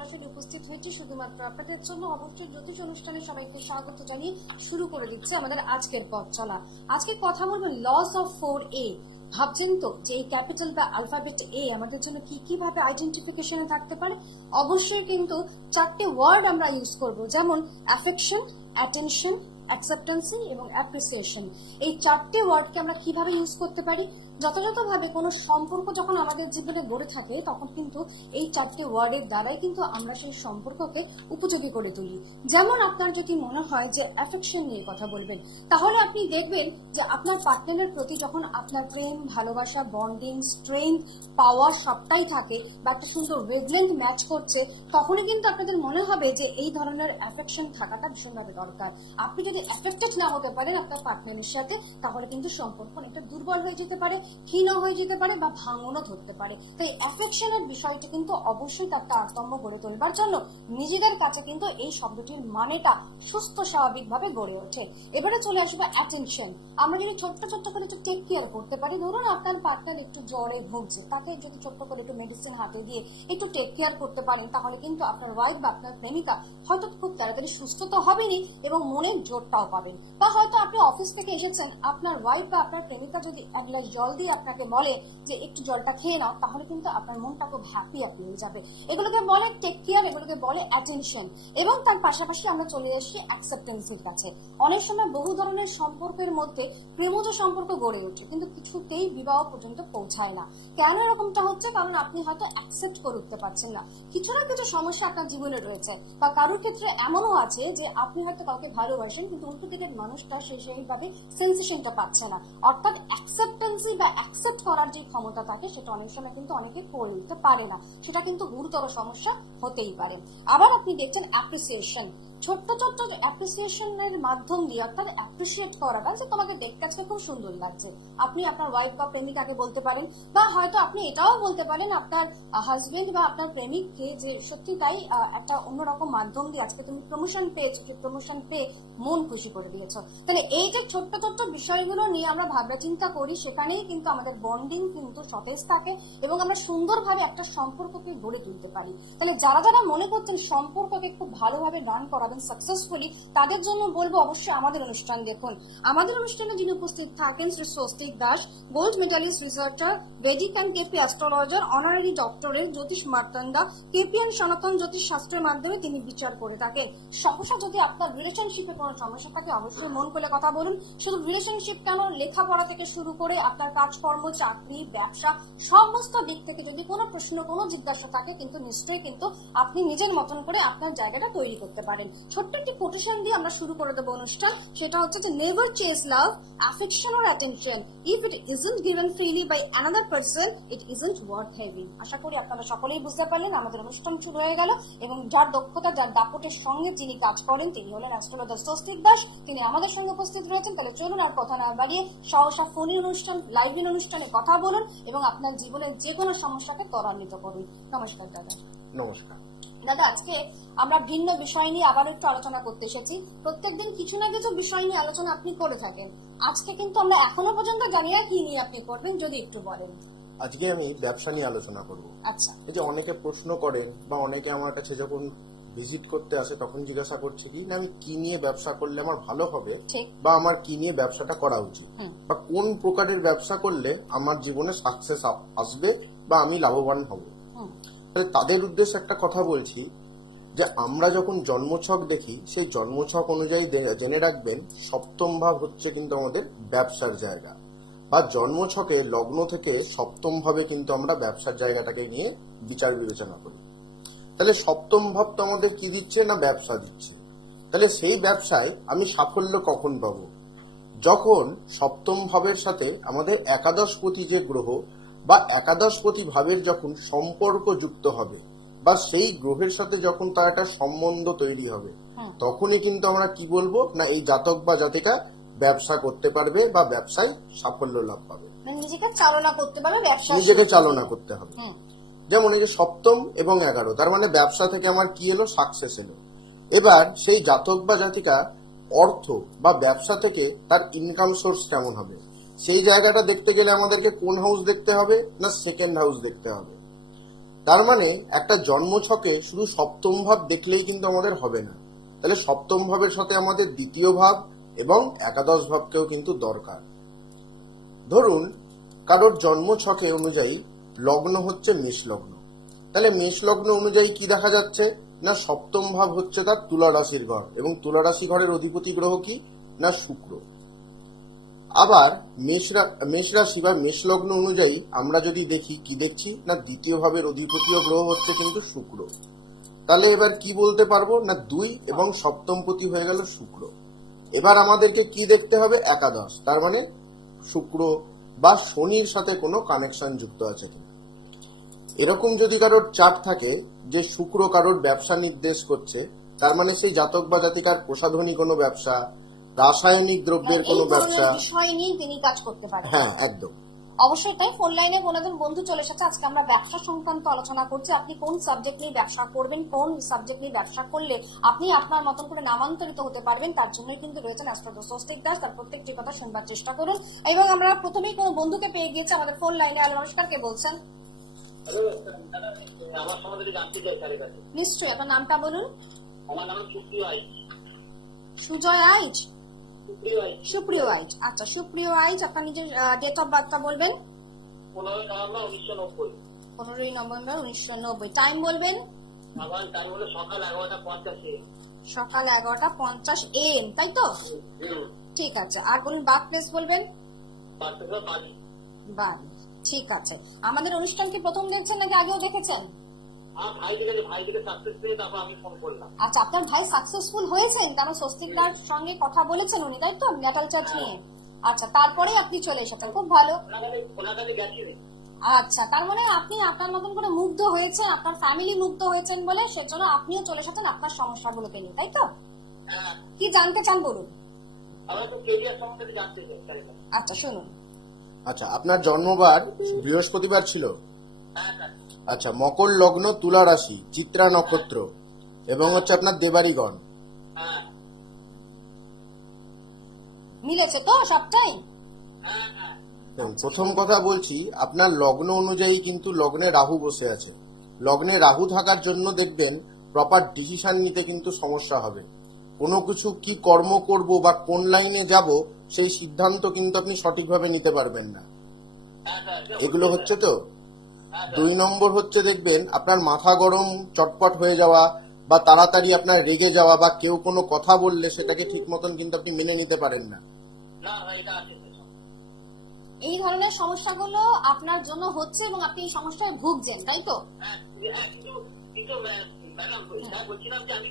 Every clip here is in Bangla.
সরাসরি উপস্থিত হয়েছি শুধুমাত্র আপনাদের জন্য। অবশ্যই জ্যোতিষ অনুষ্ঠানে সবাইকে স্বাগত জানিয়ে শুরু করে দিচ্ছে আমাদের আজকের পথ চলা। আজকে কথা বলবো লস অফ 4A। ভাবছেন তো যে এই ক্যাপিটাল বা অ্যালফাবেট এ আমাদের জন্য কি কিভাবে আইডেন্টিফিকেশনে থাকতে পারে? অবশ্যই কিন্তু চারটে ওয়ার্ড আমরা ইউজ করব, যেমন অ্যাফেকশন, অ্যাটেনশন, অ্যাকসেপ্টেন্সি এবং অ্যাপ্রিসিয়েশন। এই চারটে ওয়ার্ডকে আমরা কিভাবে ইউজ করতে পারি? যথাযথভাবে কোনো সম্পর্ক যখন আমাদের জীবনে গড়ে থাকে তখন কিন্তু এই চারটে ওয়ার্ডের দ্বারাই কিন্তু আমরা সেই সম্পর্ককে উপযোগী করে তুলি। যেমন আপনার যদি মনে হয় যে অ্যাফেকশন নিয়ে কথা বলবেন, তাহলে আপনি দেখবেন যে আপনার পার্টনারের প্রতি যখন আপনার প্রেম, ভালোবাসা, বন্ডিং, স্ট্রেংথ, পাওয়ার সবটাই থাকে বা একটা সুন্দর ওয়েভলেন্থ ম্যাচ করছে, তখনই কিন্তু আপনাদের মনে হবে যে এই ধরনের অ্যাফেকশন থাকাটা ভীষণভাবে দরকার। আপনি যদি অ্যাফেক্টেড না হতে পারেন আপনার পার্টনারের সাথে, তাহলে কিন্তু সম্পর্ক অনেকটা দুর্বল হয়ে যেতে পারে, ক্ষীণ হয়ে যেতে পারে বা ভাঙনও ধরতে পারে। তাই অ্যাফেকশনের বিষয়টি কিন্তু অবশ্যই তার তারতম্য গড়ে তোলবার জন্য নিজেদের কাছে কিন্তু এই শব্দটির মানেটা সুস্থ স্বাভাবিকভাবে গড়ে ওঠে। এবারে চলে আসবে অ্যাটেনশন। আমরা যদি ছোট্ট ছোট্ট করে একটু টেক কেয়ার করতে পারি, ধরুন আপনার পার্টনার একটু জ্বরে ভুগছে, তাকে যদি ছোট্ট করে একটু মেডিসিন হাতে দিয়ে একটু টেক কেয়ার করতে পারেন, তাহলে কিন্তু আপনার ওয়াইফ বা আপনার প্রেমিকা হয়তো খুব তাড়াতাড়ি সুস্থ তো হবেনি এবং মনের জোরটাও পাবেন। বা হয়তো আপনি অফিস থেকে এসেছেন, আপনার ওয়াইফ বা আপনার প্রেমিকা যদি এক গ্লাস জল দিয়ে আপনাকে বলে যে একটু জলটা খেয়ে নাও, তাহলে কিন্তু আপনার মনটা খুব হ্যাপি হয়ে যাবে। এগুলোকে বলে টেক কেয়ার, এগুলোকে বলে অ্যাটেনশন। এবং তার পাশাপাশি আমরা চলে আসি অ্যাকসেপ্টেন্সির কাছে। অনেক সময় বহু ধরনের সম্পর্কের মধ্যে প্রেমজ সম্পর্ক গড়ে ওঠে কিন্তু কিছুতেই বিবাহ পর্যন্ত পৌঁছায় না। কেন এরকমটা হচ্ছে? কারণ আপনি হয়তো অ্যাকসেপ্ট করে উঠতে পারছেন না, কিছু না কিছু সমস্যা আপনার জীবনে রয়েছে। বা কারোর ক্ষেত্রে এমনও আছে যে আপনি হয়তো কাউকে ভালোবাসেন কিন্তু উল্টো দিকের মানুষটা সেইভাবে সেন্সেশনটা পাচ্ছে না। অর্থাৎ অ্যাকসেপ্টেন্সি বা অ্যাকসেপ্ট করার যে ক্ষমতা থাকে সেটা অনেক সময় কিন্তু অনেকে করে উঠতে পারে না, সেটা কিন্তু গুরুতর সমস্যা হতেই পারে। আবার আপনি দেখছেন অ্যাপ্রিসিয়েশন। ছোট্ট ছোট্ট অ্যাপ্রিসিয়েশনের মাধ্যম দিয়ে, অর্থাৎ অ্যাপ্রিসিয়েট করাটা, যে তোমাকে দেখতে আজকে খুব সুন্দর লাগছে, আপনি আপনার ওয়াইফ বা প্রেমিকাকে বলতে পারেন। বা হয়তো আপনি এটাও বলতে পারেন আপনার হাজবেন্ড বা আপনার প্রেমিককে যে সত্যি তাই একটা অন্যরকম মাধ্যম দিয়ে আজকে তুমি প্রমোশন পেয়েছো, কি প্রমোশন পেয়ে মন খুশি করে দিয়েছো। তাহলে এই যে ছোট্ট ছোট্ট বিষয়গুলো নিয়ে আমরা ভাবনা চিন্তা করি, সেখানেই কিন্তু আমাদের বন্ডিং কিন্তু সতেজ থাকে এবং আমরা সুন্দরভাবে একটা সম্পর্ককে গড়ে তুলতে পারি। তাহলে যারা যারা মনে করছেন সম্পর্ককে খুব ভালোভাবে রান করাবেন সাকসেসফুলি, তাদের জন্য বলবো অবশ্যই আমাদের অনুষ্ঠান দেখুন। আমাদের অনুষ্ঠানে যিনি উপস্থিত থাকেন Shri Swastik Das, gold medallist, researcher, Vedic and KP astrologer, honorary doctorate, Jyotish Martanda, কেপিয়ান সনাতন জ্যোতিষ শাস্ত্রের মাধ্যমে তিনি বিচার করে থাকেন। সহসা যদি আপনার রিলেশনশিপে কোনো সমস্যা থাকে অবশ্যই মন খুলে কথা বলুন। শুধু রিলেশনশিপ কেন, লেখাপড়া থেকে শুরু করে আপনার কাজকর্ম, চাকরি, ব্যবসা, সমস্ত দিক থেকে যদি কোনো প্রশ্ন, কোনো জিজ্ঞাসা থাকে, কিন্তু নিশ্চয়ই কিন্তু আপনি নিজের মতন করে আপনার জায়গাটা তৈরি করতে পারেন। ছোট্ট একটি কোটেশন দিয়ে আমরা শুরু করে দেবো অনুষ্ঠান। সেটা হচ্ছে যে never chase love, affection or attention if it isn't given freely by another person it isn't worth having। আশা করি আপনারা সকলেই বুঝতে পারলেন। আমাদের অনুষ্ঠান শুরু হয়ে গেল এবং যার দক্ষতা, যার দাপটের সঙ্গে যিনি কাজ করেন তিনি হলেন অ্যাস্ট্রোলজার স্বস্তিক দাস। তিনি আমাদের সঙ্গে উপস্থিত রয়েছেন। তাহলে চলুন আর কথা না বাড়িয়ে সহসা ফোনি অনুষ্ঠান, লাইভ ইন অনুষ্ঠানে কথা বলুন এবং আপনার জীবনের যে কোনো সমস্যাকে ত্বরান্বিত করুন। নমস্কার দাদা। নমস্কার দাদা, আজকে আমরা ভিন্ন বিষয় নিয়ে আবার একটু আলোচনা করতে এসেছি। প্রত্যেকদিন কিছু না কিছু বিষয় নিয়ে আলোচনা আপনি করে থাকেন। আজকে কিন্তু আমরা এখনো পর্যন্ত জানি না কি নিয়ে আপনি করবেন, যদি একটু বলেন। আজকে আমি ব্যবসা নিয়ে আলোচনা করব। আচ্ছা। এই যে অনেকে প্রশ্ন করেন বা অনেকে আমার কাছে যখন ভিজিট করতে আসে তখন জিজ্ঞাসা করছে কি না আমি কি নিয়ে ব্যবসা করলে আমার ভালো হবে, বা আমার কি নিয়ে ব্যবসাটা করা উচিত, বা কোন প্রকারের ব্যবসা করলে আমার জীবনে সাকসেস আসবে বা আমি লাভবান হব। তাহলে তাদের উদ্দেশ্যে একটা কথা বলছি যে আমরা যখন জন্মছক দেখি সেই জন্মছক অনুযায়ী জেনে রাখবেন সপ্তম ভাব হচ্ছে কিন্তু আমাদের ব্যবসার জায়গা, বা জন্মছকে লগ্ন থেকে সপ্তম ভাবে কিন্তু আমরা ব্যবসার জায়গাটাকে নিয়ে বিচার বিবেচনা করি। তাহলে সপ্তম ভাব তো আমাদের কি দিচ্ছে না ব্যবসা দিচ্ছে। তাহলে সেই ব্যবসায় আমি সাফল্য কখন পাবো? যখন সপ্তম ভাবের সাথে আমাদের একাদশপতি যে গ্রহ বা একাদশপতি ভাবের যখন সম্পর্ক যুক্ত হবে বা সেই গ্রহের সাথে যখন তার একটা সম্বন্ধ তৈরি হবে, তখনই কিন্তু আমরা কি বলবো না এই জাতক বা জাতিকা ব্যবসা করতে পারবে বা ব্যবসায় সাফল্য লাভ পাবে, নিজেকে চালনা করতে পারবে, ব্যবসা নিজেকে চালনা করতে হবে। যেমন এই যে সপ্তম এবং 11, তার মানে ব্যবসা থেকে আমার কি এলো? সাকসেস এলো। এবার সেই জাতক বা জাতিকা অর্থ বা ব্যবসা থেকে তার ইনকাম সোর্স কেমন হবে, সেই জায়গাটা দেখতে গেলে আমাদেরকে কোন হাউস দেখতে হবে? না সেকেন্ড হাউস দেখতে হবে। তার মানে একটা জন্মছকে শুধু সপ্তম ভাব দেখলেই কিন্তু আমাদের হবে না, তাহলে সপ্তম ভাবের সাথে আমাদের দ্বিতীয় ভাব এবং একাদশ ভাবকেও কিন্তু দরকার। ধরুন কারোর জন্মছকে অনুযায়ী লগ্ন হচ্ছে মেষ লগ্ন, তাহলে মেষ লগ্ন অনুযায়ী কি দেখা যাচ্ছে না সপ্তম ভাব হচ্ছে তার তুলা রাশির ঘর, এবং তুলা রাশি ঘরের অধিপতি গ্রহ কি না শুক্র। আবার মেষ রাশি বা মেষ লগ্ন অনুযায়ী আমরা যদি দেখি কি দেখছি না দ্বিতীয় ভাবের অধিপতীয় গ্রহ হচ্ছে কিন্তু শুক্র। তাহলে এবার কি বলতে পারবো না 2 এবং সপ্তমপতি হয়ে গেল শুক্র। এবার আমাদেরকে কি দেখতে হবে একাদশ, তার মানে শুক্র বা শনির সাথে কোনো কানেকশন যুক্ত আছে কিনা। এরকম যদি কারোর চাপ থাকে যে শুক্র কারোর ব্যবসা নির্দেশ করছে, তার মানে সেই জাতক বা জাতিকার প্রসাধনী কোনো ব্যবসা, রাসায়নিক দ্রব্যের কোনো ব্যবসা, বিষয় নিয়ে তিনি কাজ করতে পারেন। হ্যাঁ একদম অবশ্যই তাই। ফোন লাইনে কোনজন বন্ধু চলে এসেছে। আজকে আমরা ব্যবসা সংক্রান্ত আলোচনা করছি। আপনি কোন সাবজেক্ট নিয়ে ব্যবসা করবেন, কোন সাবজেক্ট নিয়ে ব্যবসা করলে আপনি আপনার মতন করে নামান্তরিত হতে পারবেন, তার জন্যই কিন্তু রয়েছেন অ্যাস্ট্রো স্বস্তিক দাস। তার প্রত্যেকটি কথা শুনবার চেষ্টা করুন। এবং আমরা প্রথমেই কোনো বন্ধুকে পেয়ে গিয়েছি আমাদের ফোন লাইনে। আলো, নমস্কার, কে বলছেন? নিশ্চয়ই, আপনার নামটা বলুন। আমার নাম সুপ্রিয় আইচ। সুজয় আইচ, সুপ্রিয় আইচ। আচ্ছা সুপ্রিয় আইচ, আপনার নিজের ডেট অফ বার্থটা বলবেন। 15 নভেম্বর 1990। 15 নভেম্বর 1990। টাইম বলবেন। আমার টাইম হলো সকাল 11:50 AM। সকাল 11:50 AM, তাই তো? ঠিক আছে। আর বলুন বার্থ প্লেস বলবেন। বালি। বালি, ঠিক আছে। আমাদের অনুষ্ঠান কি প্রথম দেখছেন নাকি আগেও দেখেছেন? ভাই থেকে সাকসেস পেয়ে তারপর আমি ফোন করলাম। আচ্ছা, আপনার ভাই সাকসেসফুল হয়েছেন, কারণ স্বস্তিকদার সঙ্গে কথা বলেছেন উনি, তাই তো, ন্যাটাল চার্ট নিয়ে? আচ্ছা, তারপরেই আপনি চলে এসেছেন, খুব ভালো। ওনার কাছে গেছি। আচ্ছা, তার মানে আপনি আপনার মতন করে মুগ্ধ হয়েছেন, আপনার ফ্যামিলি মুগ্ধ হয়েছেন বলে সেজন্য আপনিও চলে এসেছেন আপনার সমস্যাগুলোকে নিয়ে, তাই তো? কি জানতে চান বলুন। আমরা তো কেরিয়ার সম্বন্ধে জানতে চাই। আচ্ছা শুনুন। আচ্ছা, আপনার জন্মবার বৃহস্পতিবার ছিল? আচ্ছা, মকর লগ্ন, তুলা রাশি, চিত্রা নক্ষত্র, এবং হচ্ছে আপনার দেবাড়িগণ। মিলেছে তো সবটাই? প্রথম কথা বলছি, আপনার লগ্ন অনুযায়ী কিন্তু লগ্নে রাহু বসে আছে। লগ্নে রাহু থাকার জন্য দেখবেন প্রপার ডিসিশন নিতে কিন্তু সমস্যা হবে। কোনো কিছু কি কর্ম করব বা কোন লাইনে যাব সেই সিদ্ধান্ত কিন্তু আপনি সঠিকভাবে নিতে পারবেন না। এগুলো হচ্ছে তো। 2 নম্বর হচ্ছে দেখবেন আপনার মাথা গরম, চটপট হয়ে যাওয়া, বা তাড়াতাড়ি আপনার রেগে যাওয়া, বা কেউ কোনো কথা বললে সেটাকে ঠিক মতন কিন্তু আপনি মেনে নিতে পারেন না। এই ধরনের সমস্যাগুলো আপনার জন্য হচ্ছে এবং আপনি এই সমস্যায় ভুগছেন, তাই তো? ম্যাডাম বলছিলাম যে আমি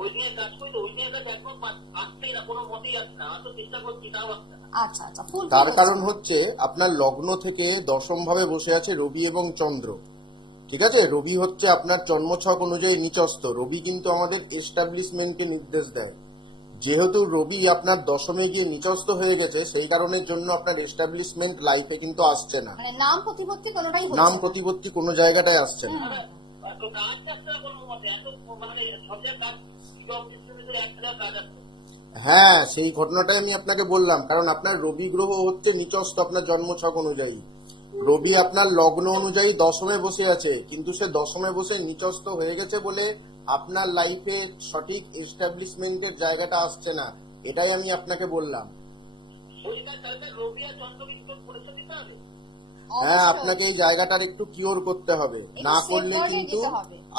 ওই নিয়ে কাজ করি, তো ওই নিয়ে কাজ একদম আসছেই না, কোনো মতেই আসছে না। আমি তো চেষ্টা করছি, তাও আসছে না। আচ্ছা আচ্ছা, ফুল তার কারণ হচ্ছে আপনার লগ্ন থেকে দশম ভাবে বসে আছে রবি এবং চন্দ্র। ঠিক আছে, রবি হচ্ছে আপনার জন্মছক অনুযায়ী নিচস্থ। রবি কিন্তু আমাদের এস্টাবলিশমেন্টকে নির্দেশ দেয়। যেহেতু রবি আপনার দশমে গিয়ে নিচস্থ হয়ে গেছে, সেই কারণের জন্য আপনার এস্টাবলিশমেন্ট লাইফে কিন্তু আসছে না। মানে নাম প্রতিপত্তি কোনোটাই হচ্ছে না। নাম প্রতিপত্তি কোনো জায়গাটায় আসছে না। হ্যাঁ, সেই ঘটনাটাই আমি আপনাকে বললাম, কারণ আপনার রবি গ্রহ হচ্ছে নিচস্থ আপনার জন্মছক অনুযায়ী। রবি আপনার লগ্ন অনুযায়ী দশমে বসে আছে, কিন্তু সে দশমে বসে নিচস্থ হয়ে গেছে বলে আপনার লাইফে সঠিক এস্টাবলিশমেন্টের জায়গাটা আসছে না। এটাই আমি আপনাকে বললাম। হ্যাঁ, আপনাকে এই জায়গাটার একটু কিওর করতে হবে, না করলে কিন্তু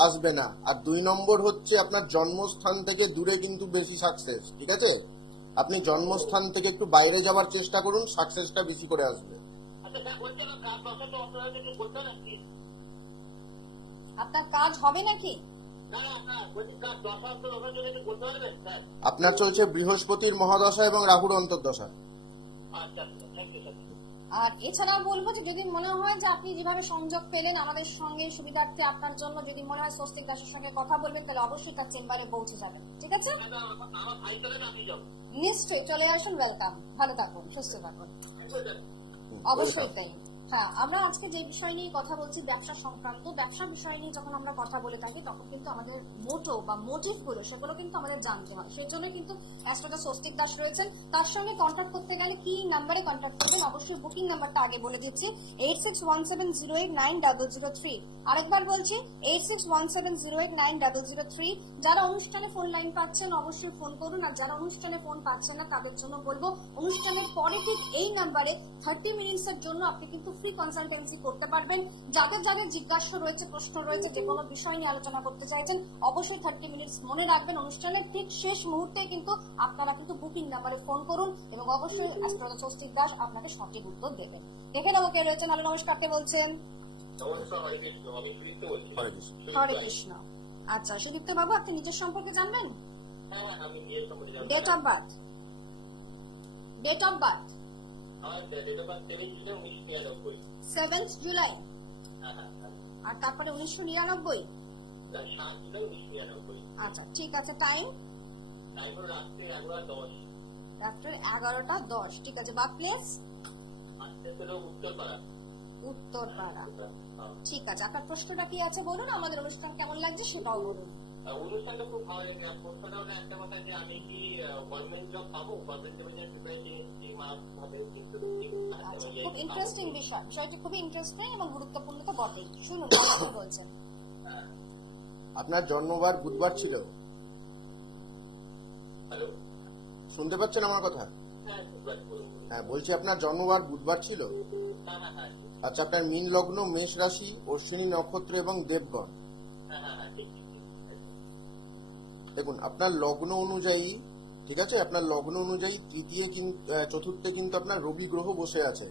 আসবে না। আর 2 নম্বর হচ্ছে আপনার জন্মস্থান থেকে দূরে কিন্তু বেশি সাকসেস। ঠিক আছে, আপনি জন্মস্থান থেকে একটু বাইরে যাওয়ার চেষ্টা করুন, সাকসেসটা বেশি করে আসবে। আপনার কাজ হবে নাকি? আপনার চলছে বৃহস্পতির মহাদশা এবং রাহুর অন্তর্দশা। আর এছাড়াও বলবো যে যদি মনে হয় যে আপনি যেভাবে সংযোগ পেলেন আমাদের সঙ্গে সুবিধার্থে আপনার জন্য, যদি মনে হয় স্বস্তিক দাসের সঙ্গে কথা বলবেন, তাহলে অবশ্যই তার চেম্বারে পৌঁছে যাবেন। ঠিক আছে, নিশ্চয়ই চলে আসুন। ওয়েলকাম, ভালো থাকুন, সুস্থ থাকুন। অবশ্যই তাই। হ্যাঁ, আমরা আজকে যে বিষয় নিয়ে কথা বলছি ব্যবসা সংক্রান্ত, ব্যবসা বিষয় নিয়ে যখন আমরা কথা বলে থাকি তখন কিন্তু আমাদের মোটো বা মোটিভ গুলো সেগুলো কিন্তু আমাদের জানতে হয়। সেই জন্য কিন্তু অ্যাস্ট্রোলজার স্বস্তিক দাস রয়েছেন। তার সঙ্গে কন্ট্যাক্ট করতে গেলে কি নাম্বারে কন্ট্যাক্ট করবেন, অবশ্যই বুকিং নাম্বারটা আগে বলে দিচ্ছি 8617089003। আরেকবার বলছি 8617089003। যারা অনুষ্ঠানে ফোন লাইন পাচ্ছেন অবশ্যই ফোন করুন, আর যারা অনুষ্ঠানে ফোন পাচ্ছেন না তাদের জন্য বলবো অনুষ্ঠানের পরে ঠিক এই নাম্বারে 30 মিনিটস এর জন্য আপনি কিন্তু ফ্রি কনসালটেন্সি করতে পারবেন। যাদের যাদের জিজ্ঞাসা রয়েছে, প্রশ্ন রয়েছে, যে কোনো বিষয় নিয়ে আলোচনা করতে চাইছেন অবশ্যই 30 মিনিটস মনে রাখবেন। অনুষ্ঠানের ঠিক শেষ মুহূর্তে কিন্তু আপনারা কিন্তু বুকিং নাম্বারে ফোন করুন এবং অবশ্যই অ্যাস্ট্রোলজার স্বস্তিক দাস আপনাকে সঠিক উত্তর দেবেন। দেখে নেবো কে রয়েছেন। হ্যালো, নমস্কার, কে বলছেন? নমস্কার, হরে কৃষ্ণ, আমি সুদীপ্ত বলছি। হরে কৃষ্ণ। হরে কৃষ্ণ। আচ্ছা সুদীপ্ত বাবু, আপনি নিজের সম্পর্কে জানবেন? হ্যাঁ, আমি বিয়ের সম্পর্কে জানতে ডেট চাই। Of birth, date of birth আমার date of birth 7 July 1999। 7th July, হ্যাঁ হ্যাঁ হ্যাঁ, আর তারপরে 1999। 7 জুলাই 1999। আচ্ছা ঠিক আছে, টাইম তারপর রাত্রে 11:10। রাত্রে 11টা 10। ঠিক আছে, বার্থ প্লেস আসতে ছিল উত্তরপাড়া। উত্তরপাড়া। হ্যাঁ। ঠিক আছে, আপনার প্রশ্নটা কি আছে বলুন, আমাদের অনুষ্ঠান কেমন লাগছে সেটাও বলুন। অনুষ্ঠানটা খুব ভালো লেগেছে। আর প্রশ্নটা হলো একটা কথা যে আমি কি গভর্নমেন্ট জব পাবো? গভর্নমেন্ট জবের জন্য প্রিপারেশন ভাবে কিন্তু আচ্ছা, খুব ইন্টারেস্টিং বিষয়, বিষয়টি খুবই ইন্টারেস্টিং এবং গুরুত্বপূর্ণ তো বটেই। শুনুন আপনি বলছেন। আপনার জন্মবার বুধবার ছিল, হ্যালো, শুনতে পাচ্ছেন আমার কথা? হ্যাঁ বুধবার বলুন। হ্যাঁ, বলছি আপনার জন্মবার বুধবার ছিল। হ্যাঁ হ্যাঁ হ্যাঁ আচ্ছা, আপনার মীন লগ্ন, মেষ রাশি, অশ্বিনী নক্ষত্র এবং দেবগণ। হ্যাঁ হ্যাঁ হ্যাঁ, ঠিক ঠিক ঠিক। দেখুন আপনার লগ্ন অনুযায়ী, ঠিক আছে, আপনার লগ্ন অনুযায়ী তৃতীয় চতুর্থে কিন্তু আপনার রবি গ্রহ বসে আছে।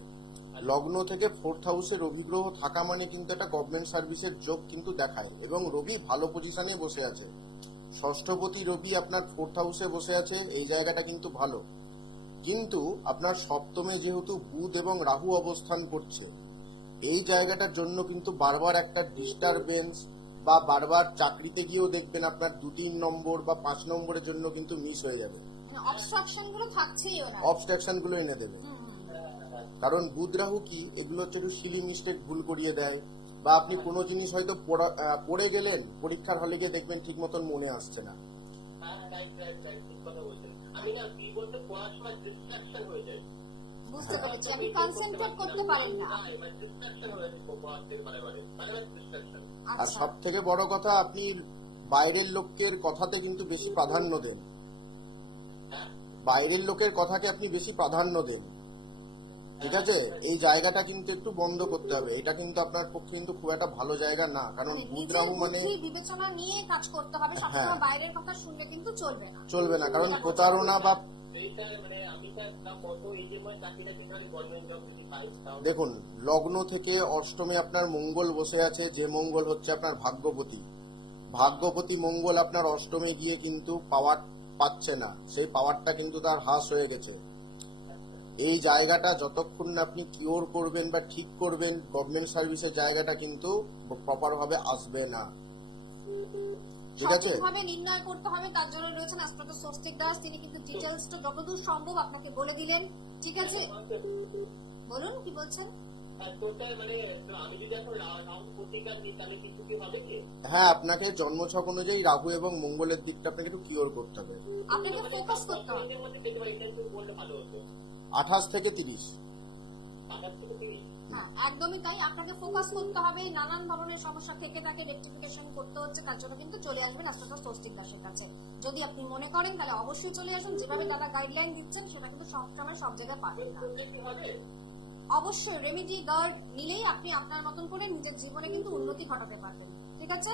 লগ্ন থেকে 4th হাউসে রবি গ্রহ থাকা মানে কিন্তু একটা গভর্নমেন্ট সার্ভিসের যোগ কিন্তু দেখায়, এবং রবি ভালো পজিশনে বসে আছে। ষষ্ঠপতি রবি আপনার 4th হাউসে বসে আছে, এই জায়গাটা কিন্তু ভালো। কিন্তু আপনার সপ্তমে যেহেতু বুধ এবং রাহু অবস্থান করছে, এই জায়গাটার জন্য কিন্তু বারবার একটা ডিস্টারবেন্স বা বারবার চাকরিতে গিয়েও দেখবেন আপনার 2-3 নম্বর বা 5 নম্বরের জন্য কিন্তু মিস হয়ে যাবে। মানে অবস্ট্রাকশন গুলো থাকছেই ওনার। অবস্ট্রাকশন গুলো এনে দেবে। কারণ বুধ রাহু কি, এগুলো হচ্ছে একটু সিলি মিস্টেক, ভুল করিয়ে দেয়। বা আপনি কোনো জিনিস হয়তো পড়ে গেলেন, পরীক্ষার হলে গিয়ে দেখবেন ঠিক মতন মনে আসছে না। হ্যাঁ, রাইট রাইট রাইট, ঠিক কথা বলছেন। আমি না কি বলতে পড়াশোনায় ডিস্ট্রাকশন হয়ে যায়। বুঝতে পেরেছি, আপনি কনসেন্ট্রেট করতে পারেন না। হ্যাঁ, এবার ডিস্ট্রাকশন হয়ে যায় পড়াতে বারে বারে ডিস্ট্রাকশন। আর আচ্ছা, সব থেকে বড় কথা, আপনি বাইরের লোকের কথাতে কিন্তু বেশি প্রাধান্য দেন। হ্যাঁ বাইরের লোকের কথাকে আপনি বেশি প্রাধান্য দেন, ঠিক আছে? এই জায়গাটা কিন্তু একটু বন্ধ করতে হবে। এটা কিন্তু আপনার পক্ষে কিন্তু খুব একটা ভালো জায়গা না, কারণ মানে বুধ নিজের রাহু মানে বুদ্ধি বিবেচনা নিয়ে কাজ করতে হবে, সবসময় হ্যাঁ। বাইরের কথা শুনলে কিন্তু চলবে না। চলবে না, কারণ প্রতারণা বা এইটা মানে আমি তার কত এই যে চাকরিটা কি ধরে গভর্নমেন্ট জব যদি পাই তাও দেখুন, লগ্ন থেকে অষ্টমে আপনার মঙ্গল বসে আছে, যে মঙ্গল হচ্ছে আপনার ভাগ্যপতি। ভাগ্যপতি মঙ্গল আপনার অষ্টমে গিয়ে কিন্তু পাওয়ার পাচ্ছে না, সেই পাওয়ারটা কিন্তু তার হ্রাস হয়ে গেছে। এই জায়গাটা যতক্ষণ না আপনি কিওর করবেন বা ঠিক করবেন, গভর্নমেন্ট সার্ভিসের জায়গাটা কিন্তু প্রপার ভাবে আসবে না, ঠিক আছে? সঠিকভাবে নির্ণয় করতে হবে, তার জন্য রয়েছেন অ্যাস্ট্রোলজার স্বস্তিক দাস। তিনি কিন্তু ডিটেলসটা যতদূর সম্ভব আপনাকে বলে দিলেন, ঠিক আছে? বলুন কি বলছেন। তোটাই মানে আমি যদি এখন রাউন্ড প্রতিকার নিই তাহলে কিছু কি হবে কি? হ্যাঁ, আপনাকে জন্মছক অনুযায়ী রাহু এবং মঙ্গলের দিকটা আপনাকে একটু কিওর করতে হবে। আপনাকে ফোকাস করতে হবে। এর মধ্যে পেতে পারি, এটা একটু বললে ভালো হতো। 28 থেকে 30। 28 থেকে 30। হ্যাঁ একদমই তাই, আপনাকে ফোকাস করতে হবে। নানান ধরনের সমস্যা থেকে তাকে রেকটিফিকেশন করতে হচ্ছে, তার জন্য কিন্তু চলে আসবেন অ্যাস্ট্রোলজার স্বস্তিক দাসের কাছে। যদি আপনি মনে করেন তাহলে অবশ্যই চলে আসুন। যেভাবে দাদা গাইডলাইন দিচ্ছেন সেটা কিন্তু সবসময় সব জায়গায় পাবেন না। কি হবে? অবশ্যই রেমেডি গার্ড নিলেই আপনি আপনার মতন করে নিজের জীবনে কিন্তু উন্নতি ঘটাতে পারবেন, ঠিক আছে?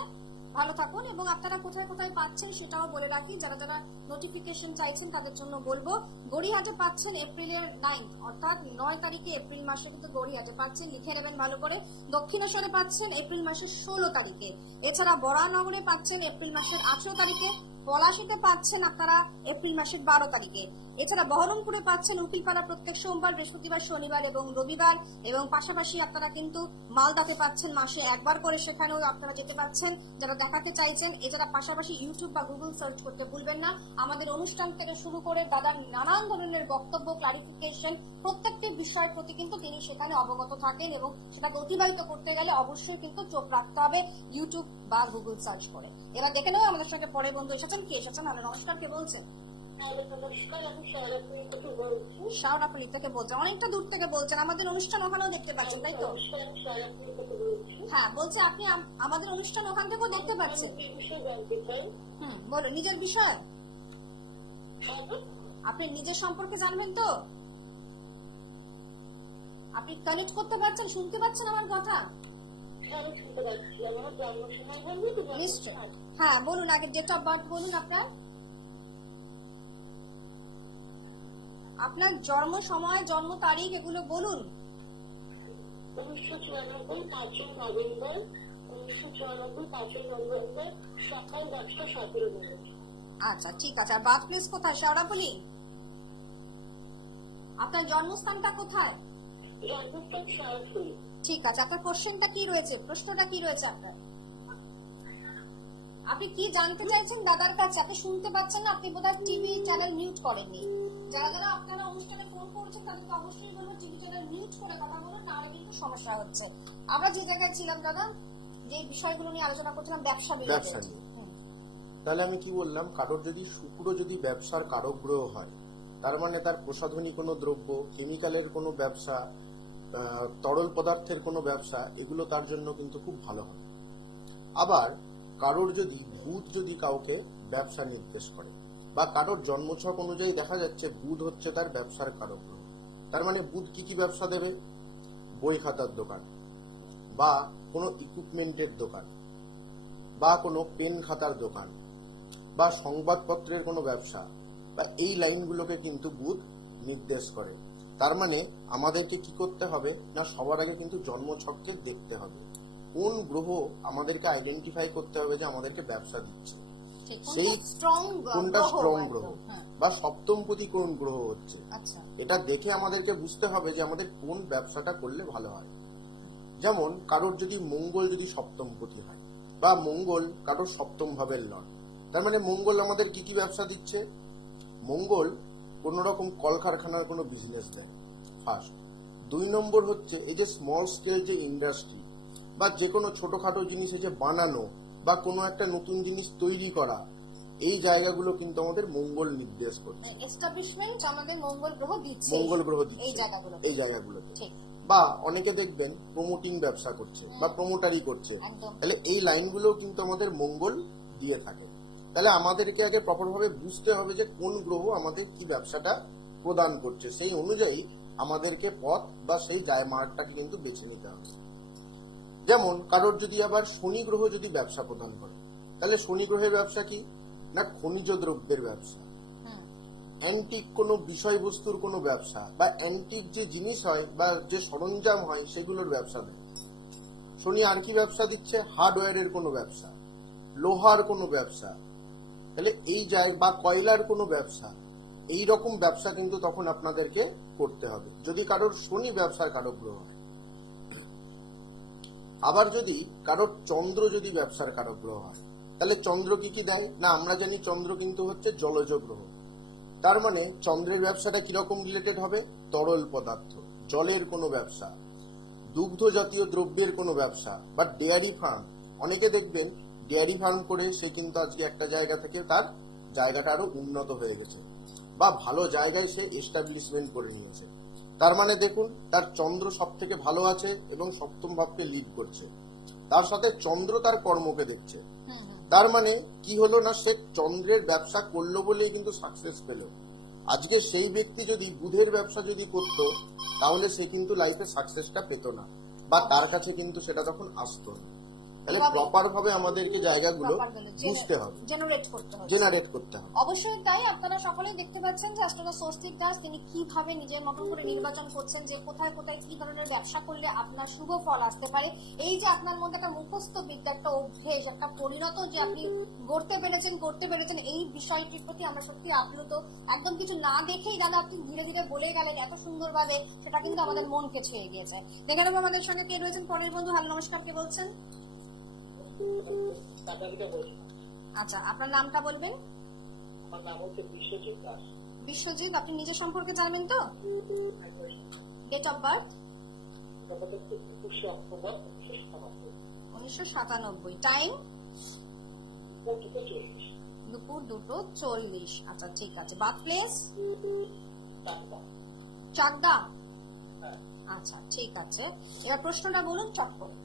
ভালো থাকুন। এবং আপনারা কোথায় কোথায় পাচ্ছেন সেটাও বলে রাখি, যারা যারা নোটিফিকেশন চাইছেন তাদের জন্য বলবো, গড়িয়াহাটে পাচ্ছেন এপ্রিলের 9 অর্থাৎ 9 তারিখে, এপ্রিল মাসে কিন্তু গড়িয়াহাটে পাচ্ছেন, লিখে নেবেন ভালো করে। দক্ষিণেশ্বরে পাচ্ছেন এপ্রিল মাসের 16 তারিখে। এছাড়া বরানগরে পাচ্ছেন এপ্রিল মাসের 18 তারিখে। পলাশীতে পাচ্ছেন আপনারা এপ্রিল মাসের 12 তারিখে। এছাড়া বহরমপুরে পাচ্ছেন উকিলপাড়া প্রত্যেক সোমবার, বৃহস্পতিবার, শনিবার এবং রবিবার, এবং পাশাপাশি আপনারা কিন্তু মালদাতে পাচ্ছেন মাসে একবার করে, সেখানেও আপনারা যেতে পাচ্ছেন যারা দেখাতে চাইছেন। এছাড়া পাশাপাশি ইউটিউব বা গুগল সার্চ করতে ভুলবেন না। আমাদের অনুষ্ঠান থেকে শুরু করে দাদার নানান ধরনের বক্তব্য, ক্লারিফিকেশন, প্রত্যেকটি বিষয়ের প্রতি কিন্তু তিনি সেখানে অবগত থাকেন, এবং সেটাকে অতিবাহিত করতে গেলে অবশ্যই কিন্তু চোখ রাখতে হবে ইউটিউব বা গুগল সার্চ করে। এবার দেখে নেবো আমাদের সঙ্গে পরে বন্ধু এসেছেন। কি এসেছেন? হ্যালো, নমস্কার, কে বলছেন? নমস্কার, আমি শারদা থেকে বলছি। শাওরাফুলি থেকে বলছেন, অনেকটা দূর থেকে বলছেন। আমাদের অনুষ্ঠান ওখানেও দেখতে পাচ্ছেন, তাই তো? নমস্কার, আমি শারদা থেকে বলছি। হ্যাঁ, বলছে আপনি আমাদের অনুষ্ঠান ওখান থেকেও দেখতে পাচ্ছেন। আমি এই বিষয়ে জানতে চাই। বলুন নিজের বিষয়। হ্যাঁ, আপনি নিজের সম্পর্কে জানবেন তো? আপনি কানেক্ট করতে পারছেন, শুনতে পাচ্ছেন আমার কথা? আমি শুনতে পাচ্ছি। আমার জন্ম সময় জানবে তো? নিশ্চয়। হ্যাঁ বলুন, আগে ডেট অফ বার্থ বলুন আপনার। আপনার জন্ম সময়, জন্ম তারিখ এগুলো বলুন। 1994 5ই নভেম্বর, 1994 5ই নভেম্বর সকাল 10:17। আচ্ছা ঠিক আছে। আর বার্থ প্লেস কোথায় শাওরাফুলি? আপনার জন্মস্থানটা কোথায়? জন্মস্থান শারদপুর। ঠিক আছে। আপনার কোশ্চেনটা কি রয়েছে, প্রশ্নটা কি রয়েছে আপনার? আপনি কি জানতে চাইছেন দাদার কাছে? আপনি শুনতে পাচ্ছেন না, আপনি বোধহয় টিভি চ্যানেল মিউট করেননি। যারা যারা আপনারা অনুষ্ঠানে ফোন করছেন তাদেরকে অবশ্যই বলবো টিভি চ্যানেল মিউট করে কথা বলুন, নাহলে কিন্তু সমস্যা হচ্ছে। আমরা যে জায়গায় ছিলাম দাদা, যে বিষয়গুলো নিয়ে আলোচনা করছিলাম, ব্যবসা ব্যবসা নিয়ে। তাহলে আমি কি বললাম, কারোর যদি শুক্র যদি ব্যবসার কারক গ্রহ হয়, তার মানে তার প্রসাধনী কোনো দ্রব্য, কেমিক্যালের কোনো ব্যবসা, তরল পদার্থের কোনো ব্যবসা, এগুলো তার জন্য কিন্তু খুব ভালো হবে। আবার কারোর যদি বুধ যদি কাউকে ব্যবসা নির্দেশ করে, বা কারোর জন্মছক অনুযায়ী দেখা যাচ্ছে বুধ হচ্ছে তার ব্যবসার কারক গ্রহ, তার মানে বুধ কি কি ব্যবসা দেবে? বই খাতার দোকান, বা কোনো ইকুইপমেন্টের দোকান, বা কোনো পেন খাতার দোকান, বা সংবাদপত্রের কোনো ব্যবসা, বা এই লাইনগুলোকে কিন্তু বুধ নির্দেশ করে। তার মানে আমাদেরকে কি করতে হবে না, সবার আগে কিন্তু জন্মছককে দেখতে হবে, কোন গ্রহ আমাদেরকে আইডেন্টিফাই করতে হবে যে আমাদেরকে ব্যবসা দিচ্ছে, সেই কোনটা স্ট্রং গ্রহ, বা সপ্তমপতি কোন গ্রহ হচ্ছে, এটা দেখে আমাদেরকে বুঝতে হবে যে আমাদের কোন ব্যবসাটা করলে ভালো হয়। যেমন কারোর যদি মঙ্গল যদি সপ্তমপতি হয়, বা মঙ্গল কারোর সপ্তম ভাবের লর্ড, তার মানে মঙ্গল আমাদের কি কি ব্যবসা দিচ্ছে? মঙ্গল কোন রকম কলকারখানার কোনো বিজনেস দেয়, ফার্স্ট। 2 নম্বর হচ্ছে এই যে স্মল স্কেল যে ইন্ডাস্ট্রি, বা যে কোনো ছোটখাটো জিনিস যে বানানো, বা কোনো একটা নতুন জিনিস তৈরি করা, এই জায়গাগুলো কিন্তু আমাদের মঙ্গল নির্দেশ করছে। এস্টাবলিশমেন্ট আমাদের মঙ্গল গ্রহ দিচ্ছে, মঙ্গল গ্রহ দিচ্ছে এই জায়গাগুলোতে। বা অনেকে দেখবেন প্রমোটিং ব্যবসা করছে বা প্রমোটারি করছে, তাহলে এই লাইনগুলো কিন্তু আমাদের মঙ্গল দিয়ে থাকে। তাহলে আমাদেরকে আগে প্রপার ভাবে বুঝতে হবে যে কোন গ্রহ আমাদের কি ব্যবসাটা প্রদান করছে, সেই অনুযায়ী আমাদেরকে পথ বা সেই মার্গটাকে কিন্তু বেছে নিতে হবে। যেমন কারোর যদি আবার শনি গ্রহ যদি ব্যবসা প্রদান করে, তাহলে শনি গ্রহের ব্যবসা কি না, খনিজ দ্রব্যের ব্যবসা, অ্যান্টিক কোনো বিষয়বস্তুর কোনো ব্যবসা, বা অ্যান্টিক যে জিনিস হয় বা যে সরঞ্জাম হয় সেগুলোর ব্যবসা দেয়। শনি আর কি ব্যবসা দিচ্ছে? হার্ডওয়্যারের কোনো ব্যবসা, লোহার কোনো ব্যবসা, তাহলে এই বা কয়লার কোনো ব্যবসা, এই রকম ব্যবসা কিন্তু তখন আপনাদেরকে করতে হবে যদি কারোর শনি ব্যবসার কারক গ্রহ হয়। আবার যদি কারোর চন্দ্র যদি ব্যবসার কারক গ্রহ হয়, তাহলে চন্দ্র কি কি দেয় না, আমরা জানি চন্দ্র কিন্তু হচ্ছে জলজ গ্রহ। তার মানে চন্দ্রের ব্যবসাটা কিরকম রিলেটেড হবে? তরল পদার্থ, জলের কোনো ব্যবসা, দুগ্ধ জাতীয় দ্রব্যের কোনো ব্যবসা, বা ডেয়ারি ফার্ম। অনেকে দেখবেন ডেয়ারি ফার্ম করে সে কিন্তু আজকে একটা জায়গা থেকে তার জায়গাটা আরো উন্নত হয়ে গেছে, বা ভালো জায়গায় সে এস্টাবলিশমেন্ট করে নিয়েছে। তার মানে দেখুন তার চন্দ্র সব থেকে ভালো আছে এবং সপ্তম ভাবকে লিড করছে, তার সাথে চন্দ্র তার কর্মকে দেখছে। তার মানে কি হলো না, সে চন্দ্রের ব্যবসা করলো বলেই কিন্তু সাকসেস পেল। আজকে সেই ব্যক্তি যদি বুধের ব্যবসা যদি করত, তাহলে সে কিন্তু লাইফে সাকসেসটা পেত না, বা তার কাছে কিন্তু সেটা তখন আসতো না। তাহলে প্রপার ভাবে আমাদেরকে জায়গাগুলো বুঝতে হবে, জেনারেট করতে হবে। জেনারেট করতে হবে। অবশ্যই তাই। আপনারা সকলেই দেখতে পাচ্ছেন যে অ্যাস্ট্রোলজার স্বস্তিক দাস তিনি কিভাবে নিজের মতন করে নির্বাচন করছেন যে কোথায় কোথায় কি ধরনের ব্যবসা করলে আপনার শুভ ফল আসতে পারে। এই যে আপনার মধ্যে একটা মুখস্থ বিদ্যা, একটা অভ্যেস, একটা পরিণত যে আপনি করতে পেরেছেন এই বিষয়টির প্রতি আমরা সত্যি আপ্লুত। একদম কিছু না দেখেই গেল, আপনি ধীরে ধীরে বলে গেলেন এত সুন্দরভাবে, সেটা কিন্তু আমাদের মনকে ছুঁয়ে গিয়েছে। দেখে নেবো আমাদের সঙ্গে কে রয়েছেন পরের বন্ধু। হ্যালো, নমস্কার, কে বলছেন? আচ্ছা, আপনার নামটা বলবেন? আমার নাম হচ্ছে বিশ্বজিৎ দাস। বিশ্বজিৎ, আপনি নিজের সম্পর্কে জানবেন তো? Date of birth 21 October 1997। Time দুপুর 2:40। আচ্ছা, ঠিক আছে। Birth place Chakdah. আচ্ছা, ঠিক আছে। এবার প্রশ্নটা বলুন চট করে।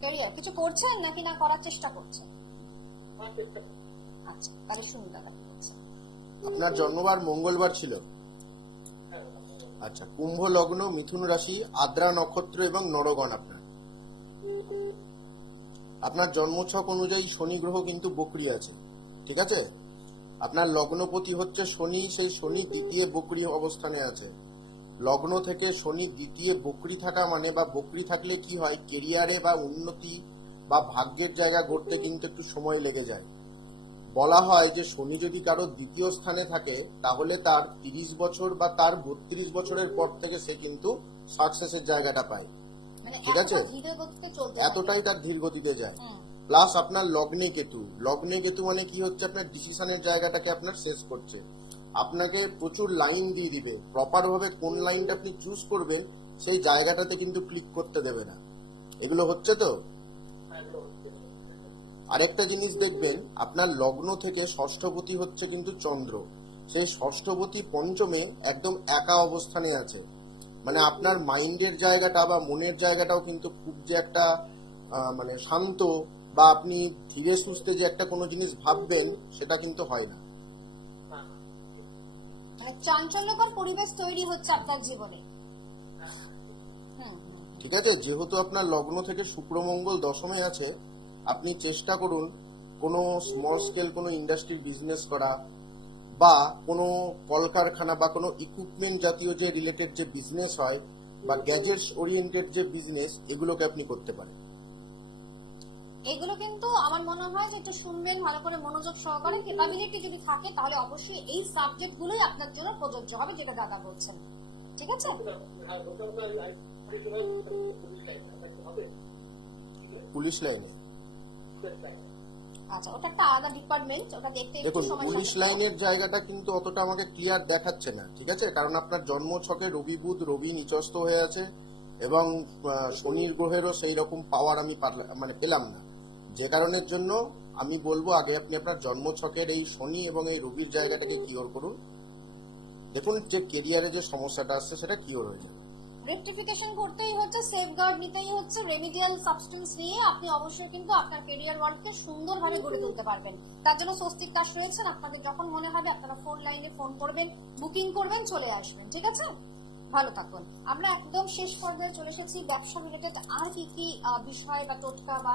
ক্যারিয়ার কিছু করছেন নাকি না করার চেষ্টা করছেন? আচ্ছা, তাহলে শুনুন দাদা কি বলছেন। আপনার জন্মবার মঙ্গলবার ছিল। আচ্ছা, কুম্ভ লগ্ন, মিথুন রাশি, আদ্রা নক্ষত্র এবং নরগণ। আপনার জন্মছক অনুযায়ী শনি গ্রহ কিন্তু বকরি আছে, ঠিক আছে? আপনার লগ্নপতি হচ্ছে শনি, সেই শনি দ্বিতীয় বকরি অবস্থানে আছে। লগ্ন থেকে শনি দ্বিতীয় বকরি থাকা মানে, বা বকরি থাকলে কি হয়, কেরিয়ারে বা উন্নতি বা ভাগ্যের জায়গা গড়তে কিন্তু একটু সময় লেগে যায়। বলা হয় যে শনি যদি কারো দ্বিতীয় স্থানে থাকে তাহলে তার 30 বছর বা তার 32 বছরের পর থেকে সে কিন্তু সাকসেসের জায়গাটা পায়, ঠিক আছে? এতটাই তার ধীর গতিতে যায়। প্লাস আপনার লগ্নে কেতু মানে কি হচ্ছে, আপনার ডিসিশনের জায়গাটাকে আপনার শেষ করছে। আপনাকে প্রচুর লাইন দিয়ে দিবে, প্রপার ভাবে কোন লাইনটা আপনি চুজ করবেন সেই জায়গাটাতে কিন্তু ক্লিক করতে দেবে না। এগুলো হচ্ছে তো। আরেকটা জিনিস দেখবেন, আপনার লগ্ন থেকে ষষ্ঠপতি হচ্ছে কিন্তু চন্দ্র, সেই ষষ্ঠপতি পঞ্চমে একদম একা অবস্থানে আছে। মানে আপনার মাইন্ডের জায়গাটা বা মনের জায়গাটাও কিন্তু খুব যে একটা মানে শান্ত বা আপনি ধীরে সুস্থে যে একটা কোনো জিনিস ভাববেন সেটা কিন্তু হয় না। চাঞ্চল্যকর পরিবেশ তৈরি হচ্ছে আপনার জীবনে, ঠিক আছে? যেহেতু আপনার লগ্ন থেকে শুক্র মঙ্গল দশমে আছে, আপনি চেষ্টা করুন কোনো স্মল স্কেল কোনো ইন্ডাস্ট্রির বিজনেস করা বা কোনো কলকারখানা বা কোনো ইকুইপমেন্ট জাতীয় যে রিলেটেড যে বিজনেস হয় বা গ্যাজেটস ওরিয়েন্টেড যে বিজনেস, এগুলোকে আপনি করতে পারেন। এগুলো কিন্তু আমার মনে হয় যে একটু শুনবেন ভালো করে মনোযোগ সহকারে, ক্যাপাবিলিটি যদি থাকে তাহলে অবশ্যই এই সাবজেক্ট গুলোই আপনার জন্য প্রযোজ্য হবে, যেটা দাদা বলছেন, ঠিক আছে? পুলিশ লাইনে, আচ্ছা, ওটা একটা আলাদা ডিপার্টমেন্ট, ওটা দেখতে একটু দেখুন সময় পুলিশ লাগবে। লাইনের জায়গাটা কিন্তু অতটা আমাকে ক্লিয়ার দেখাচ্ছে না, ঠিক আছে? কারণ আপনার জন্ম ছকে রবি নিচস্থ হয়ে আছে এবং শনির গ্রহেরও সেই রকম পাওয়ার আমি পেলাম না, যে কারণের জন্য আমি বলবো আগে আপনি আপনার জন্ম ছকের এই শনি এবং এই রবির জায়গাটাকে কিওর করুন। দেখুন যে কেরিয়ারে যে সমস্যাটা আসছে সেটা কিওর হয়ে যাবে। রেকটিফিকেশন করতেই হচ্ছে, সেফগার্ড নিতেই হচ্ছে, রেমিডিয়াল সাবস্টেন্স নিয়ে আপনি অবশ্যই কিন্তু আপনার ক্যারিয়ার ওয়ার্ল্ডকে সুন্দরভাবে গড়ে তুলতে পারবেন। তার জন্য স্বস্তিক দাস রয়েছেন। আপনাদের যখন মনে হবে আপনারা ফোন লাইনে ফোন করবেন, বুকিং করবেন, চলে আসবেন, ঠিক আছে? ভালো থাকুন। আমরা একদম শেষ পর্যায়ে চলে এসেছি। ব্যবসা রিলেটেড আর কি কি বিষয় বা টোটকা বা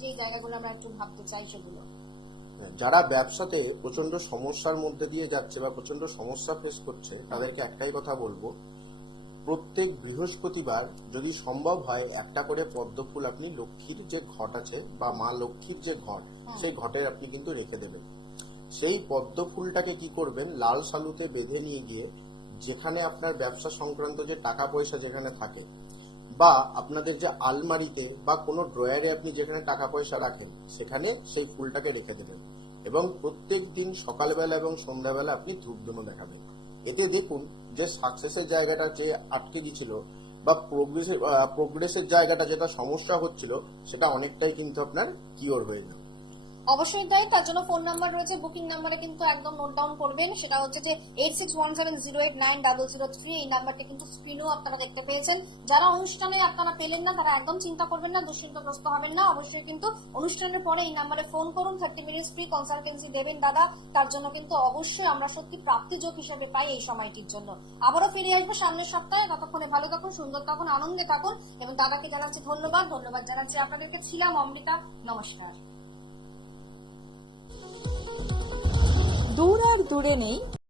যে জায়গাগুলো আমরা একটু ভাবতে চাই সেগুলো। যারা ব্যবসাতে প্রচন্ড সমস্যার মধ্যে দিয়ে যাচ্ছে বা প্রচন্ড সমস্যা ফেস করছে তাদেরকে একটাই কথা বলবো, প্রত্যেক বৃহস্পতিবার যদি সম্ভব হয় একটা করে পদ্ম ফুল আপনি লক্ষ্মীর যে ঘট আছে বা মা লক্ষ্মীর যে ঘট, সেই ঘটের আপনি কিন্তু রেখে দেবেন। সেই পদ্ম ফুলটাকে কি করবেন, লাল শালুতে বেঁধে নিয়ে গিয়ে যেখানে আপনার ব্যবসা সংক্রান্ত যে টাকা পয়সা যেখানে থাকে বা আপনাদের যে আলমারিতে বা কোনো ড্রয়ারে আপনি যেখানে টাকা পয়সা রাখেন সেখানে সেই ফুলটাকে রেখে দেবেন এবং প্রত্যেক দিন সকালবেলা এবং সন্ধ্যাবেলা আপনি ধূপধুনো দেখাবেন। এতে দেখুন যে সাকসেসের জায়গাটা যে আটকে গিয়েছিল বা প্রোগ্রেসের জায়গাটা যেটা সমস্যা হচ্ছিল সেটা অনেকটাই কিন্তু আপনার কিওর হয়ে যাবে। অবশ্যই তাই, তার জন্য ফোন নাম্বার রয়েছে, বুকিং নাম্বারে কিন্তু একদম নোট ডাউন করবেন। সেটা হচ্ছে যে 8617089003, এই নাম্বারটা কিন্তু স্ক্রিনেও আপনারা দেখতে পেয়েছেন। যারা অনুষ্ঠানে আপনারা পেলেন না তারা একদম চিন্তা করবেন না, দুশ্চিন্তাগ্রস্ত হবেন না। অবশ্যই কিন্তু অনুষ্ঠানের পরে এই নাম্বারে ফোন করুন, 30 মিনিটস ফ্রি কনসালটেন্সি দেবেন দাদা। তার জন্য কিন্তু অবশ্যই আমরা সত্যি প্রাপ্তিযোগ হিসেবে পাই এই সময়টির জন্য। আবারও ফিরে আসবো সামনের সপ্তাহে। ততক্ষণে ভালো থাকুন, সুন্দর থাকুন, আনন্দে থাকুন এবং দাদাকে জানাচ্ছি ধন্যবাদ জানাচ্ছি আপনাদেরকে। ছিলাম অমৃতা, নমস্কার। দূর আর দূরে নেই